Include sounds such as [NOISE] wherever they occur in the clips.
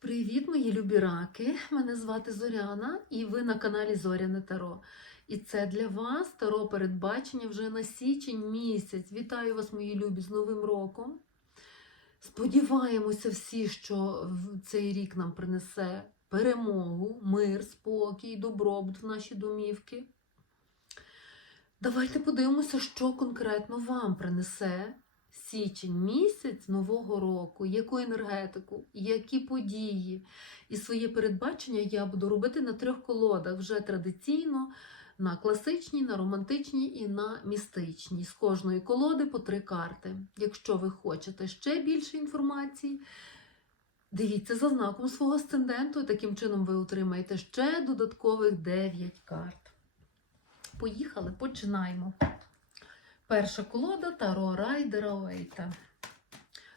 Привіт, мої любі раки! Мене звати Зоряна, і ви на каналі Зоряне Таро. І це для вас таро передбачення вже на січень місяць. Вітаю вас, мої любі, з Новим роком. Сподіваємося всі, що цей рік нам принесе перемогу, мир, спокій, добробут в наші домівки. Давайте подивимося, що конкретно вам принесе січень місяць нового року, яку енергетику, які події. І своє передбачення я буду робити на трьох колодах вже традиційно. На класичній, на романтичній і на містичній. З кожної колоди по три карти. Якщо ви хочете ще більше інформації, дивіться за знаком свого асценденту, таким чином ви отримаєте ще додаткових 9 карт. Поїхали, починаємо. Перша колода Таро Райдера Уейта.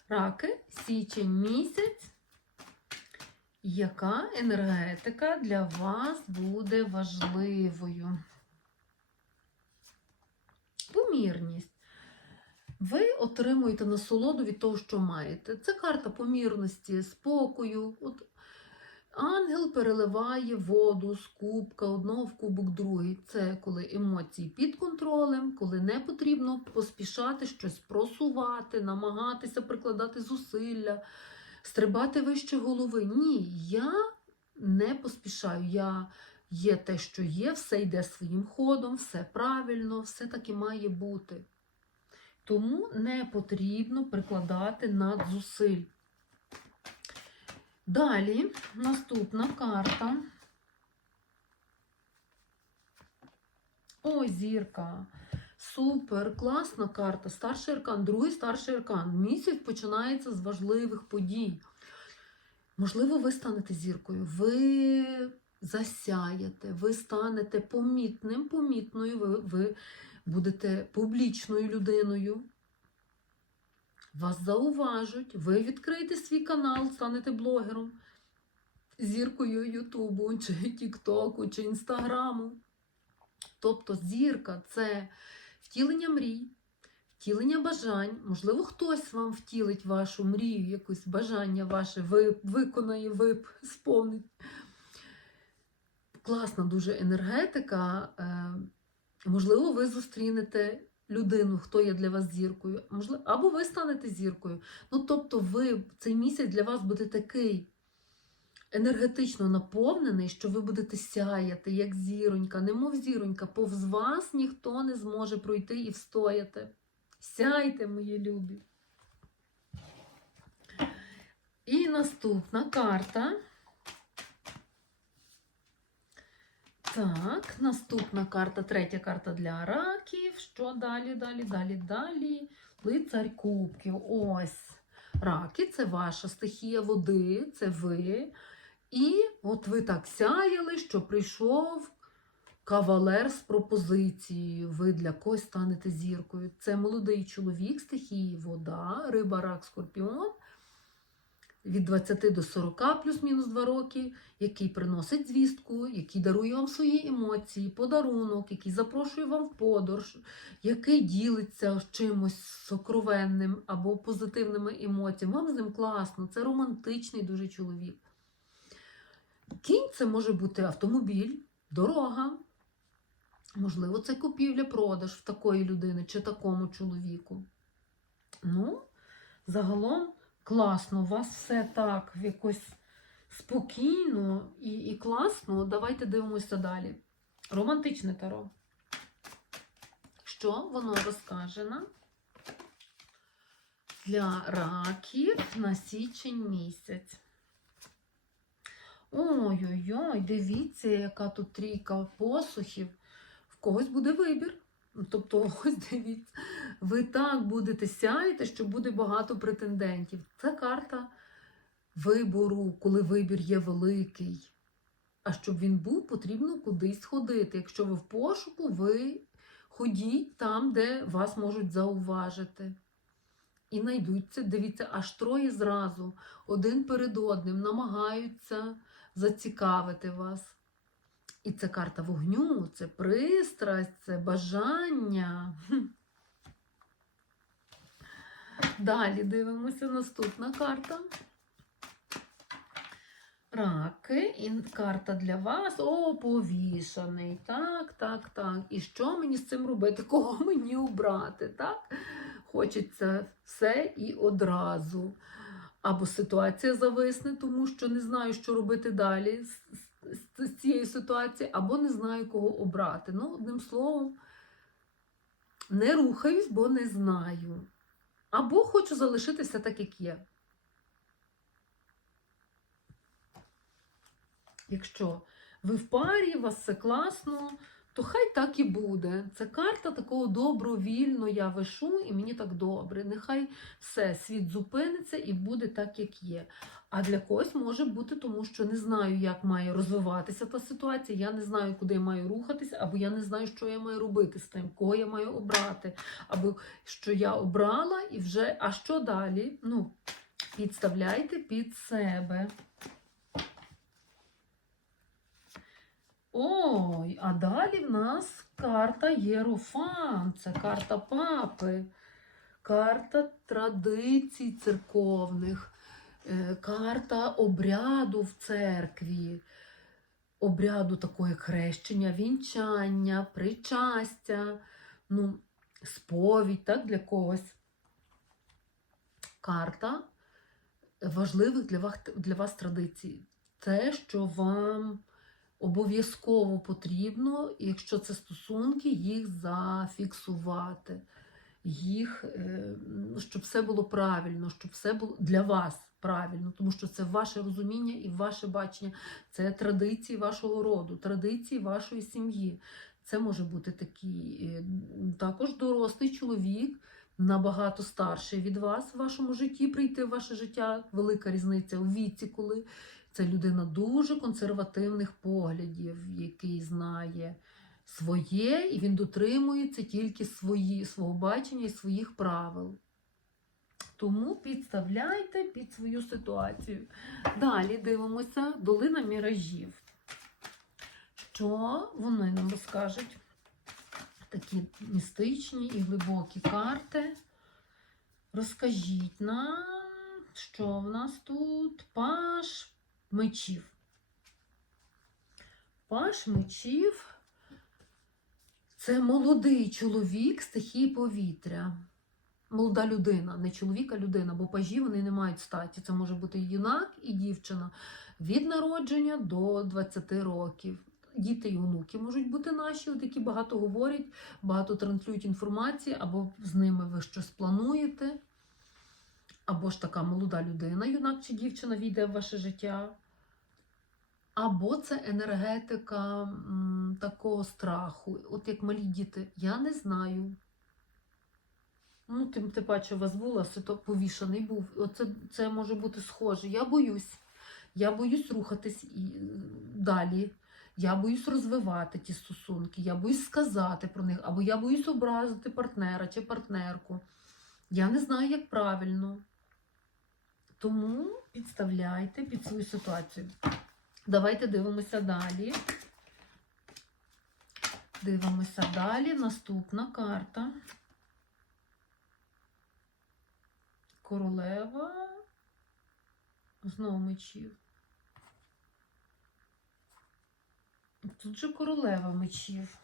Раки, січень місяць. Яка енергетика для вас буде важливою? Помірність. Ви отримуєте насолоду від того, що маєте. Це карта помірності, спокою. От ангел переливає воду з кубка одного в кубок другий. Це коли емоції під контролем, коли не потрібно поспішати щось просувати, намагатися прикладати зусилля, стрибати вище голови. Ні, я не поспішаю. Я є те, що є, все йде своїм ходом, все правильно, все таки має бути. Тому не потрібно прикладати надзусиль. Далі наступна карта. Ой, зірка. Супер, класна карта. Старший аркан, другий старший аркан. Місяць починається з важливих подій. Можливо, ви станете зіркою, ви засяєте, ви станете помітним, помітною, ви, ви будете публічною людиною. Вас зауважуть, ви відкриєте свій канал, станете блогером, зіркою Ютубу, чи Тіктоку, чи Інстаграму. Тобто зірка це втілення мрій, втілення бажань. Можливо, хтось вам втілить вашу мрію, якесь бажання ваше ви, виконає, ви сповнить. Класна дуже енергетика. Е, можливо, ви зустрінете людину, хто є для вас зіркою, можливо, або ви станете зіркою. Ну, тобто, ви цей місяць для вас буде такий енергетично наповнений, що ви будете сяяти, як зіронька, немов зіронька, повз вас ніхто не зможе пройти і встояти. Сяйте, мої любі. І наступна карта. Так, наступна карта, третя карта для раків. Що далі, далі, далі, далі? Лицарь кубків. Ось. Раки це ваша стихія води, це ви. І от ви так сяяли, що прийшов кавалер з пропозицією. Ви для когось станете зіркою. Це молодий чоловік, стихії вода, риба, рак, скорпіон. Від 20 до 40 плюс-мінус 2 роки, який приносить звістку, який дарує вам свої емоції, подарунок, який запрошує вам в подорож, який ділиться чимось сокровенним або позитивними емоціями. Вам з ним класно, це романтичний дуже чоловік. Кінь це може бути автомобіль, дорога. Можливо, це купівля-продаж в такої людини чи такому чоловіку. Ну, загалом класно, у вас все так якось спокійно і, і класно. Давайте дивимося далі. Романтичне таро. Що воно розкаже нам для раків на січень місяць? Ой-ой-ой, дивіться, яка тут трійка посухів. В когось буде вибір. Тобто, [LAUGHS] ось дивіться, ви так будете сяяти, що буде багато претендентів. Це карта вибору, коли вибір є великий. А щоб він був, потрібно кудись ходити. Якщо ви в пошуку, ви ходіть там, де вас можуть зауважити. І знайдуться, дивіться, аж троє зразу, один перед одним, намагаються зацікавити вас. І це карта вогню, це пристрасть, це бажання. Далі дивимося наступна карта. Раки, і карта для вас. О, повішаний. Так, так, так. І що мені з цим робити? Кого мені обрати? Так? Хочеться все і одразу. Або ситуація зависне, тому що не знаю, що робити далі з, з, цієї ситуації, або не знаю, кого обрати. Ну, одним словом, не рухаюсь, бо не знаю. Або хочу залишитися так, як є. Якщо ви в парі, у вас все класно, то хай так і буде. Це карта такого добровільно я вишу, і мені так добре. Нехай все, світ зупиниться і буде так, як є. А для когось може бути, тому що не знаю, як має розвиватися та ситуація. Я не знаю, куди я маю рухатися, або я не знаю, що я маю робити з тим, кого я маю обрати, або що я обрала, і вже а що далі? Ну, підставляйте під себе. Ой, а далі в нас карта Єрофан. Це карта папи, карта традицій церковних, е, карта обряду в церкві, обряду такого як хрещення, вінчання, причастя, ну, сповідь, так, для когось. Карта важливих для вас, для вас традицій. Те, що вам обов'язково потрібно, якщо це стосунки, їх зафіксувати, їх, е, щоб все було правильно, щоб все було для вас правильно, тому що це ваше розуміння і ваше бачення, це традиції вашого роду, традиції вашої сім'ї. Це може бути такий е, також дорослий чоловік. Набагато старший від вас в вашому житті прийти в ваше життя. Велика різниця у віці, коли це людина дуже консервативних поглядів, який знає своє, і він дотримується тільки свої, свого бачення і своїх правил. Тому підставляйте під свою ситуацію. Далі дивимося долина міражів. Що вони нам розкажуть? Такі містичні і глибокі карти. Розкажіть нам, що в нас тут паш мечів. Паш мечів це молодий чоловік стихії повітря. Молода людина, не чоловік, а людина, бо пажі вони не мають статі. Це може бути юнак і дівчина від народження до 20 років. Діти і онуки можуть бути наші, от які багато говорять, багато транслюють інформації, або з ними ви щось плануєте, або ж така молода людина, юнак чи дівчина війде в ваше життя. Або це енергетика такого страху, от як малі діти. Я не знаю. Ну, тим ти паче, у вас була повішаний був. Оце це може бути схоже. Я боюсь. Я боюсь рухатись і далі. Я боюсь розвивати ті стосунки, я боюсь сказати про них, або я боюсь образити партнера чи партнерку. Я не знаю, як правильно. Тому підставляйте під свою ситуацію. Давайте дивимося далі. Дивимося далі. Наступна карта. Королева. Знову мечів. Тут же королева мечів.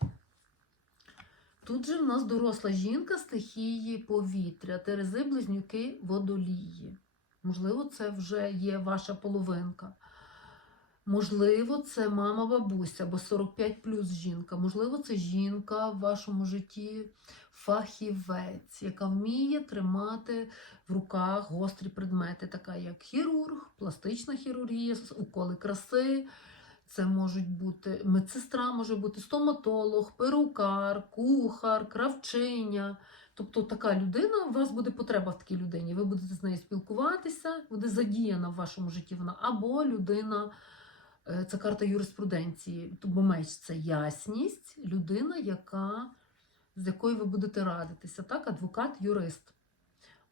Тут же в нас доросла жінка стихії повітря, терези, близнюки, водолії. Можливо, це вже є ваша половинка. Можливо, це мама бабуся, бо 45 плюс жінка. Можливо, це жінка в вашому житті фахівець, яка вміє тримати в руках гострі предмети, така як хірург, пластична хірургія, уколи краси. Це можуть бути медсестра, може бути стоматолог, перукар, кухар, кравчиня. Тобто така людина, у вас буде потреба в такій людині. Ви будете з нею спілкуватися, буде задіяна в вашому житті вона, або людина. Е, Це карта юриспруденції, бо меч це ясність, людина, яка, з якою ви будете радитися, так, адвокат, юрист.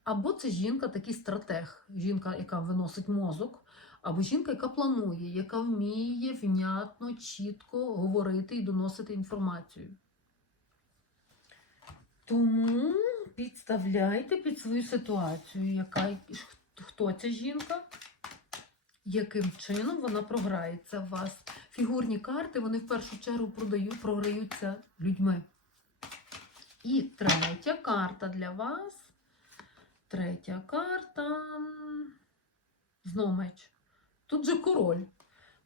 Або це жінка, такий стратег, жінка, яка виносить мозок, або жінка, яка планує, яка вміє внятно, чітко говорити і доносити інформацію. Тому підставляйте під свою ситуацію, яка, хто ця жінка яким чином вона програється у вас. Фігурні карти вони в першу чергу продають, програються людьми. І третя карта для вас. Третя карта. Знов меч. Тут же король.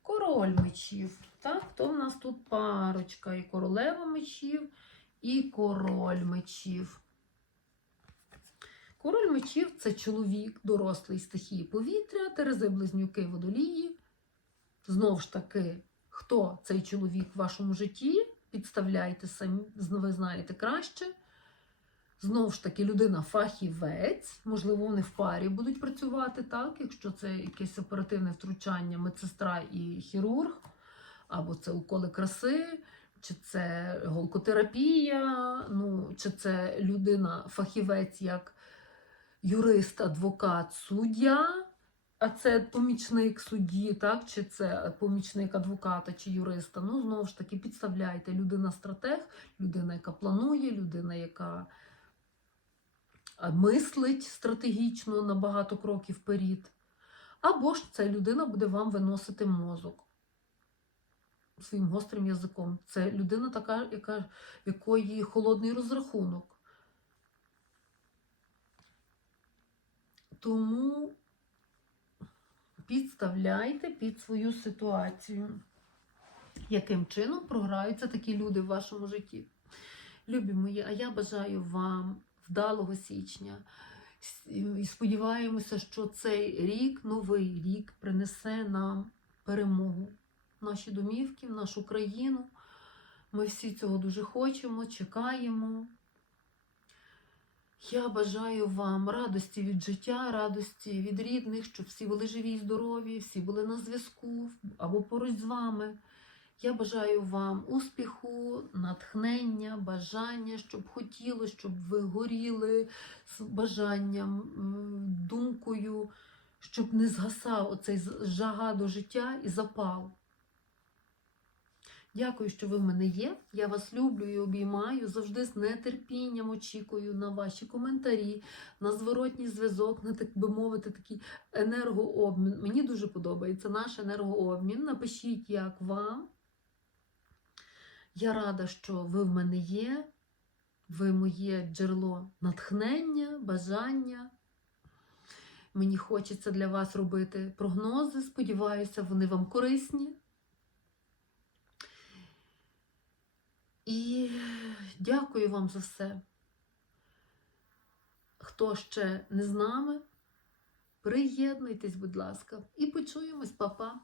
Король мечів. Так, то в нас тут парочка. І королева мечів, і король мечів. Король мечів це чоловік, дорослий стихії повітря, терези близнюки водолії. Знову ж таки, хто цей чоловік в вашому житті? Підставляйте самі, ви знаєте краще. Знову ж таки, людина фахівець, можливо, вони в парі будуть працювати, так, якщо це якесь оперативне втручання, медсестра і хірург, або це уколи краси, чи це голкотерапія, ну, чи це людина фахівець як юрист, адвокат, суддя, а це помічник судді, так, чи це помічник адвоката чи юриста. Ну, знову ж таки, підставляйте людина стратег, людина, яка планує, людина, яка мислить стратегічно на багато кроків вперед. Або ж ця людина буде вам виносити мозок своїм гострим язиком. Це людина така, яка, якої холодний розрахунок. Тому підставляйте під свою ситуацію, яким чином програються такі люди в вашому житті. Любі мої, а я бажаю вам вдалого січня. І сподіваємося, що цей рік, новий рік, принесе нам перемогу наші домівки, в нашу країну. Ми всі цього дуже хочемо, чекаємо. Я бажаю вам радості від життя, радості від рідних, щоб всі були живі і здорові, всі були на зв'язку або поруч з вами. Я бажаю вам успіху, натхнення, бажання, щоб хотілося, щоб ви горіли з бажанням, думкою, щоб не згасав оцей жага до життя і запал. Дякую, що ви в мене є. Я вас люблю і обіймаю. Завжди з нетерпінням очікую на ваші коментарі, на зворотній зв'язок, на так би мовити, такий енергообмін. Мені дуже подобається наш енергообмін. Напишіть, як вам. Я рада, що ви в мене є. Ви моє джерело натхнення, бажання. Мені хочеться для вас робити прогнози. Сподіваюся, вони вам корисні. І дякую вам за все. Хто ще не з нами, приєднуйтесь, будь ласка, і почуємось, Па-па!